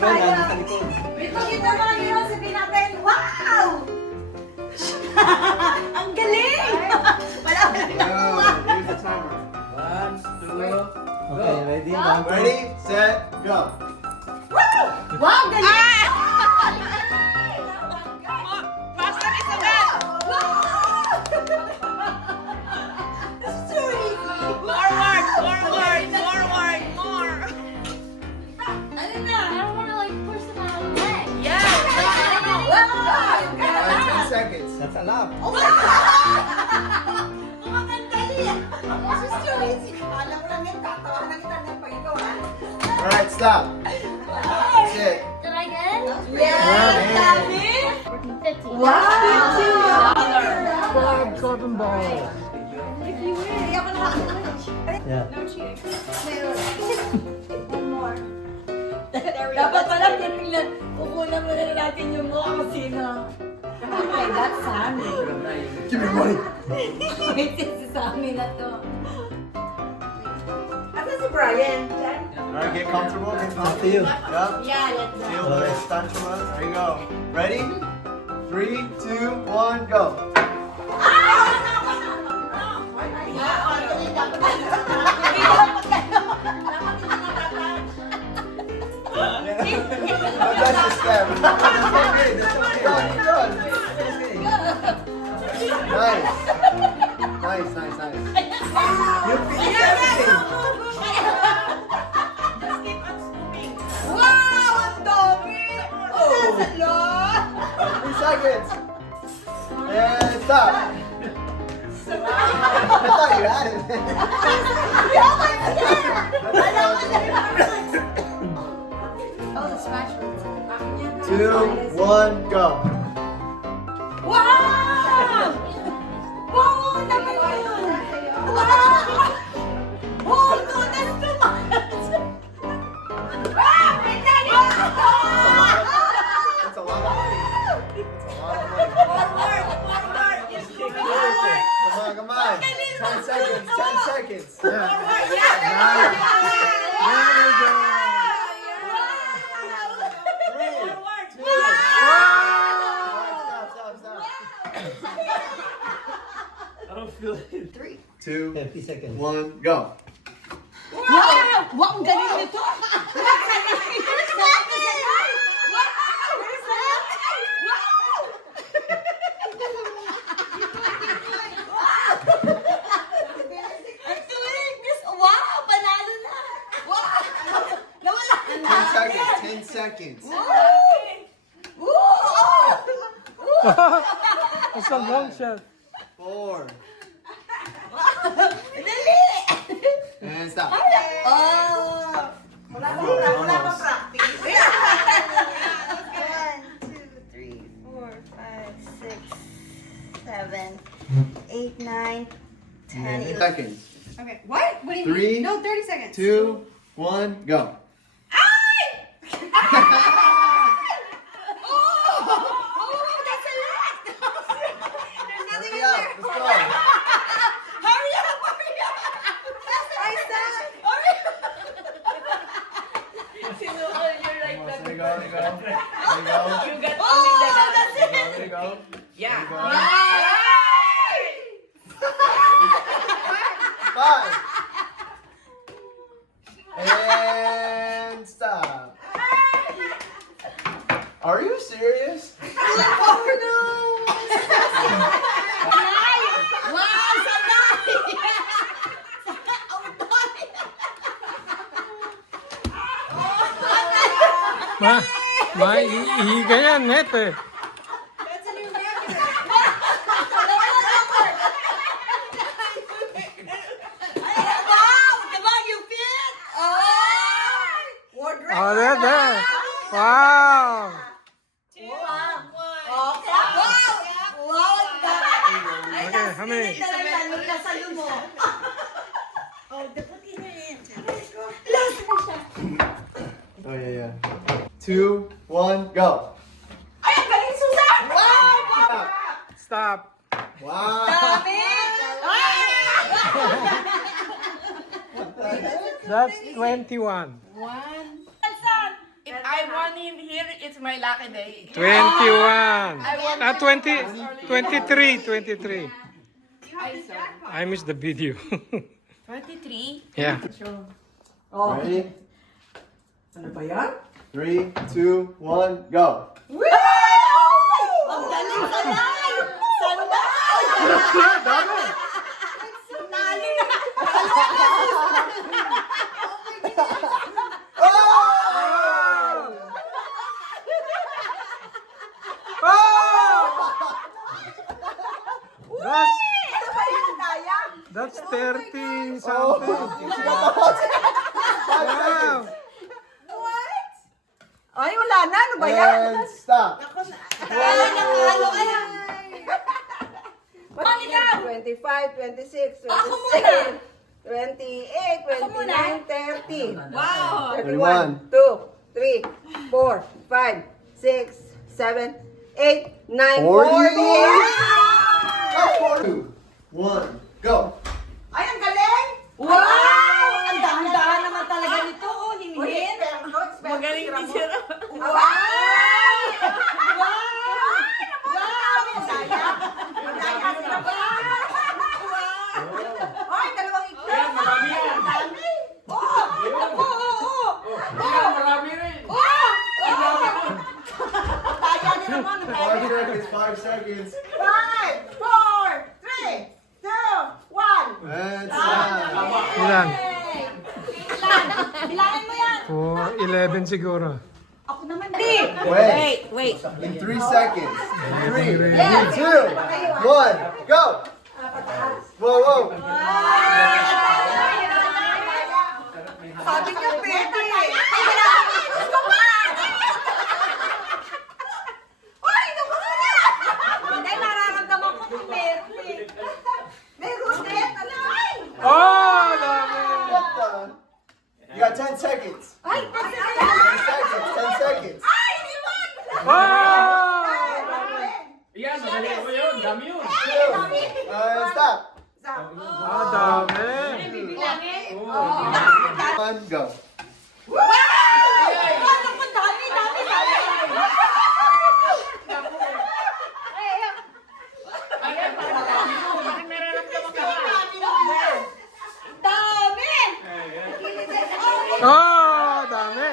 Iwan, nandun sa likod. Ito mga nyo, sabihin natin, wow! Ang galing! Wala ka lang nakuha. Here's the timer. 1, 2. Okay, ready? One, two. Ready, set, go. Wow, galing! Faster, Isabel! This is too easy! Forward, forward, forward, more! Ano na? I don't want to like push them out of the way. Yeah! Wow! 10 seconds. That's a lot. Oh my God! Kumakandali! This is too easy. Alam mo lang yan, tatawanan kita ng pag-ikaw, ha? Alright, stop. That's it. Did I get it? Yes! Dami! 50. Wow! Golden ball. Hindi ako Yeah. One more. Dapat pala titingnan, kukunan mo na natin yung mukha kung sino. Okay, that's Sammy. Give me your money. Wait, si Sammy na to. Asa si Brian? Diyan? Alright, get comfortable. Get Up to comfortable. you. Yup. Yeah, let's go. Feel the start to run. There you go. Ready? 3, 2, 1, go. That's the step. That's okay. Done. Nice. Nice, nice, nice. You beat everything. Wow! Ang dami! Oh! That's a lot! 3 seconds. And stop. I thought you had it. Oh, the smash ones. 2, 1, go. Wow! Wow! Ang dami yun! Wow! Oh, no! That's too much! Ah! Wait na yun! That's a lot of money. That's a lot of money. Come on, come on. 10 seconds, 10 seconds. Yeah. There you go. 3, 2, 1. Stop, stop, stop. I don't feel it. 2, 30 seconds. 1, go. Wow! Wow! Ang galing nito! Nawala 10 seconds, 10 seconds. That's a long shot. 4. Dali! And stop. Oh! Wala pa practice. 1, 2, 3, 4, 5, 6, 7, 8, 9, 10, 11. Seconds. Okay, what? What do you 3, mean? No, 30 seconds. 2, 1, go. Hurry up, let's go. Hurry up! Hurry up! I said! Hurry up! Sinukol, you're like There you go, there you go. There you go. You got Oh, only the that's it! There you go. Yeah. There you go. 5. And stop. Are you serious? Oh no! Wow! Sanay! Ihiga yan, net eh. That's a new record! Wow! Diba you fit? Oh! Wardrobe! Oh, there. Wow. Okay. Wow! Wow! Ang dami! Ay, Okay, how many? Talong na sa lumo. Oh, dapat na yan. Oh, yeah, yeah. 2, 1, go. Ay, ang galing, Susan! Wow! Wow! Stop. Wow. Dami! That's 21. One. Alsan! If I I won in here. It's my lucky day. 21. 23. I missed the video. 23. Yeah. Oh. Ready? Ano ba yan? 3, 2, 1, go! Woo! Ang galing sanay! Sanay! Sanali na! That's, Ano ba yan, Daya? that's 30 something. Wow. What? Ay, wala na. Ano ba yan? And stop! Ay, nakahalo ka na. Mami ka! 25, 26, 27, Ako muna. 28, Ako muna. 29, 30. Wow! 31, 2, 3, 4, 5, 6, 7, 8, 9, 40. 2, 1, go! Ay, ang galing! Wow! Ang dahan-dahan naman talaga nito. Oh, hinihin. Magaling din siya. Wow! Wow! Wow! Madaya. Madaya sila ba? Wow! Ay, dalawang iklog. Marami yan. Ang dami. Oh! Ako, oo. Marami rin. Oh! Madaya din naman. 5 seconds, 5 seconds. 5, 4, 3, 2, 1. And stop! Ilan? Bilangin mo yan. 11 siguro. Ako naman. Wait. In 3 seconds. 3, 2, 1, go! Whoa! Sabi niya, pwede. Uy, naku na! Hindi, nararamdaman ko kung meron. Meron din. Alay! Oh, dami. What the? You got 10 seconds. Ay, 10 seconds. Ay, hindi man! Wow. Yan, madali ko yun. Dami yun. 2, and stop! Ah, dami. 1, go! Wow! Ano ko, dami. Dami! Oh, dami.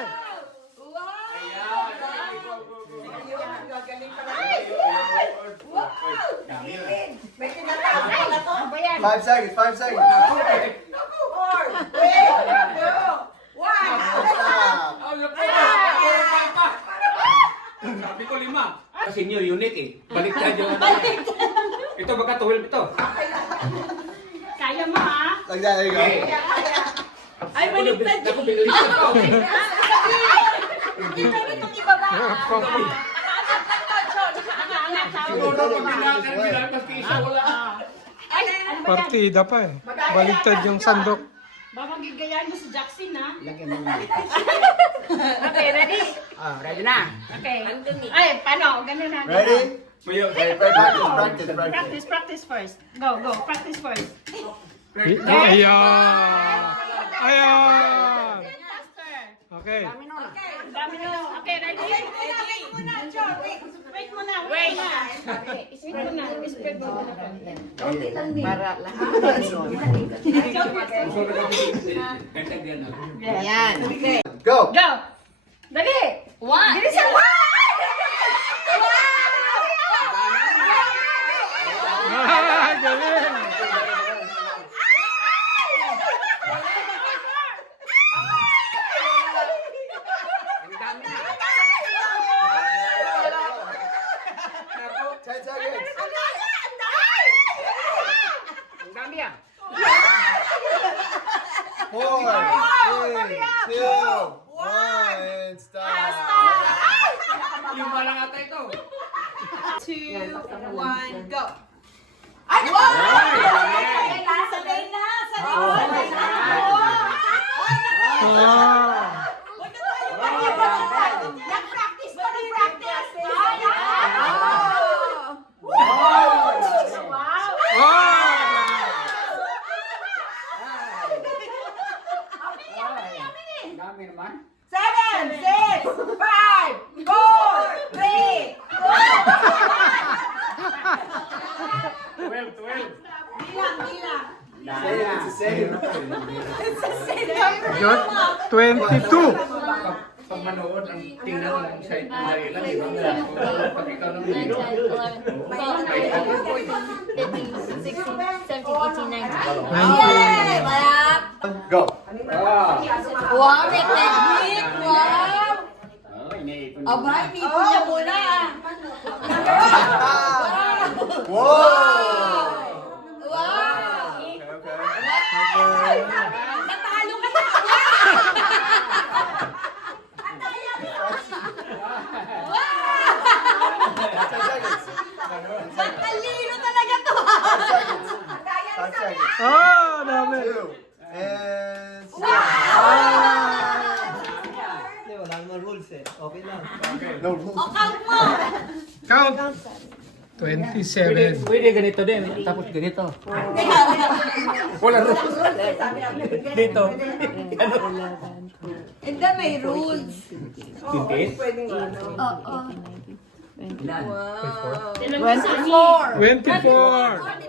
May tinatawag pala to. 5 seconds, 5 seconds. 4, 3, 2, 1. Stop! Sabi ko 5. Kasi new unit eh. Baliktad yung Ito baka 12 ito. Kaya mo ha? Like that, there you go. Ay, baliktad Ako yun. bilis ako. Hindi kami itong ibaba. Siguro pag bilangan, maski isa wala. Partida pa eh. Baligtad yung sandok. Baka gigayahin mo si Jackson ha? Okay, ready? Ready na. Okay. Ay, paano? Ganun na. Ready? Mayo. Practice. Practice first. Go. Practice first. Ayan. Ayan. Okay. Dami na. Okay, ready? Wait muna. Wait muna. Spread mo muna. Para lahat. Yan. Go! Go! Dali! One. Bilisan mo! Ah, galing. Ten seconds. Ang dami yan. 4, 3, 2, 1, and stop. Lima lang ata ito. 2, 1, go. Ay, wow! Sanay na. Wow. Nag-practice pa rin, practice. Ang dami naman. 7, 6, 5, 4, 3, 12. bilang. Same, it's the same. Jot, 22. Pag manood, ang tingnan mo ang side ng ilan, di ba? Pag ikaw nang 9, 10, 11, 12, 13, 14, 15, 16, 17, 18, 19. Yay! Malap! Go. Wow, may technique! Wow! Iniipon. Abay, nipon niya muna. Whoa! Wow! Okay. Natalo ka na! Matalino talaga to! 5 seconds. Ah, dami. 2 and Wala naman rules eh. Okay lang. no rules. Count mo! Count. Pwede, 27. pwede ganito din. Tapos ganito. Wala rin. Dito. And then may rules. Hindi. Pwedeng ano. Oo. Wow. 24.